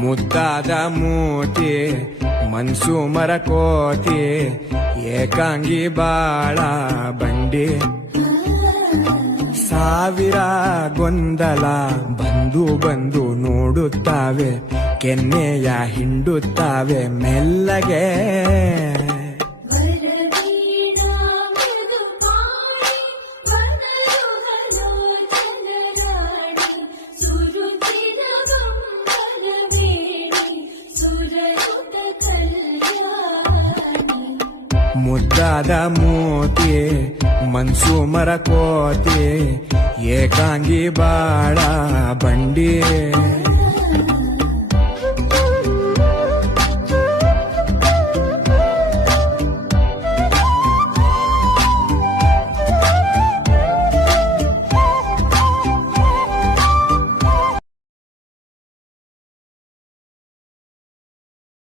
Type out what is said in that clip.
ಮುದ್ದಾದ ಮೂತಿ ಮನ್ಸು ಮರಕೋತಿ ಏಕಾಂಗಿ ಬಾಳ ಬಂಡಿ ಸಾವಿರ ಗೊಂದಲ ಬಂದು ಬಂದು ನೋಡುತ್ತಾವೆ ಕೆನ್ನೆಯ ಹಿಂಡುತ್ತಾವೆ ಮೆಲ್ಲಗೆ ಮುದ್ದಾದ ಮೂತಿ ಮನ್ಸು ಮರಕೋತಿ ಏಕಾಂಗಿ ಬಾಳ ಬಂಡಿ